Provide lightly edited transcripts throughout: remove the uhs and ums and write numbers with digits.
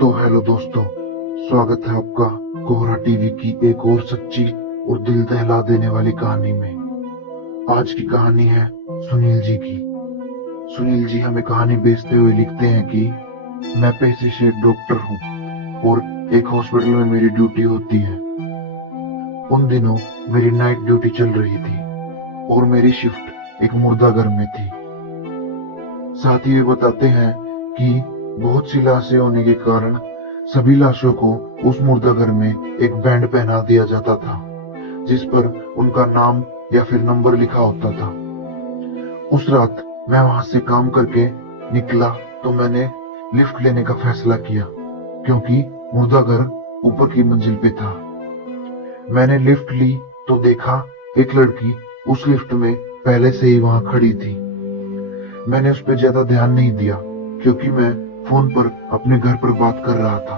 तो हेलो दोस्तों, स्वागत है आपका कोहरा टीवी की एक और सच्ची और दिल दहला देने वाली कहानी में। आज की कहानी है सुनील जी की। सुनील जी हमें कहानी भेजते हुए लिखते हैं कि मैं पेशे से एक डॉक्टर हूँ और एक हॉस्पिटल में मेरी ड्यूटी होती है। उन दिनों मेरी नाइट ड्यूटी चल रही थी और मेरी शिफ्ट एक मुर्दाघर में थी। साथ ही वे बताते हैं कि बहुत सी लाशें होने के कारण सभी लाशों को उस मुर्दाघर में एक बैंड पहना दिया जाता था जिस पर उनका नाम या फिर नंबर लिखा होता था। उस रात मैं वहां से काम करके निकला तो मैंने लिफ्ट लेने का फैसला किया क्योंकि मुर्दाघर ऊपर की मंजिल पे था। मैंने लिफ्ट ली तो देखा एक लड़की उस लिफ्ट में पहले से ही वहां खड़ी थी। मैंने उस पर ज्यादा ध्यान नहीं दिया क्योंकि मैं फोन पर अपने घर पर बात कर रहा था।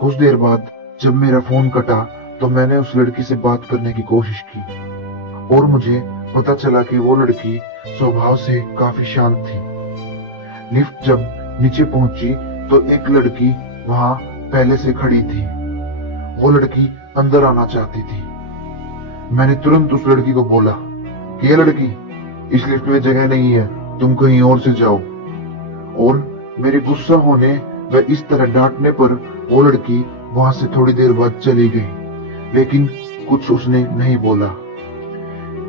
कुछ देर बाद जब मेरा फोन कटा तो मैंने उस लड़की से बात करने की कोशिश की और मुझे पता चला कि वो लड़की स्वभाव से काफी शांत थी। लिफ्ट जब नीचे पहुंची तो एक लड़की वहां पहले से खड़ी थी। वो लड़की अंदर आना चाहती थी। मैंने तुरंत उस लड़की को बोला कि ये लड़की, इस लिफ्ट में जगह नहीं है, तुम कहीं और से जाओ। और मेरे गुस्सा होने व इस तरह डांटने पर वो लड़की वहां से थोड़ी देर बाद चली गई, लेकिन कुछ उसने नहीं बोला।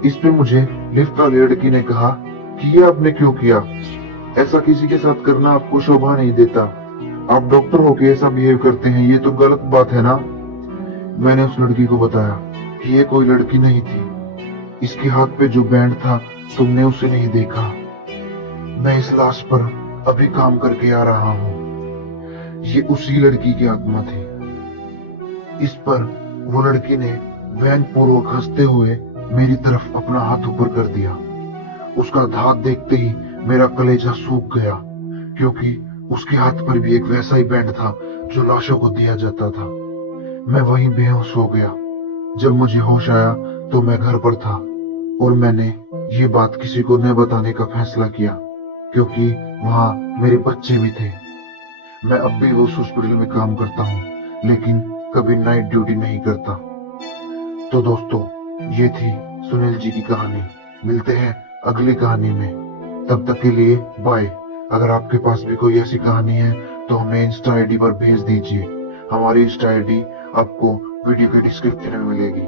इस पे मुझे लिफ्ट वाली लड़की ने कहा कि ये आपने क्यों किया? ऐसा किसी के साथ करना आपको शोभा नहीं देता। आप डॉक्टर होके ऐसा बिहेव करते हैं, ये तो गलत बात है ना। मैंने उस लड़की को बताया कि ये कोई लड़की नहीं थी, इसके हाथ पे जो बैंड था तुमने उसे नहीं देखा। मैं इस लाश पर अभी काम करके आ रहा हूँ। ये उसी लड़की की आत्मा थी। इस पर वो लड़की ने व्यंग पूर्वक हंसते हुए मेरी तरफ अपना हाथ ऊपर कर दिया। उसका हाथ देखते ही मेरा कलेजा सूख गया क्योंकि उसके हाथ पर भी एक वैसा ही बैंड था जो लाशों को दिया जाता था। मैं वहीं बेहोश हो गया। जब मुझे होश आया तो मैं घर पर था और मैंने ये बात किसी को न बताने का फैसला किया क्योंकि वहां मेरे बच्चे भी थे। मैं अब भी उस हॉस्पिटल में काम करता हूँ लेकिन कभी नाइट ड्यूटी नहीं करता। तो दोस्तों, ये थी सुनील जी की कहानी। मिलते हैं अगली कहानी में, तब तक के लिए बाय। अगर आपके पास भी कोई ऐसी कहानी है तो हमें इंस्टा आईडी पर भेज दीजिए। हमारी इंस्टा आईडी आपको वीडियो के डिस्क्रिप्शन में मिलेगी।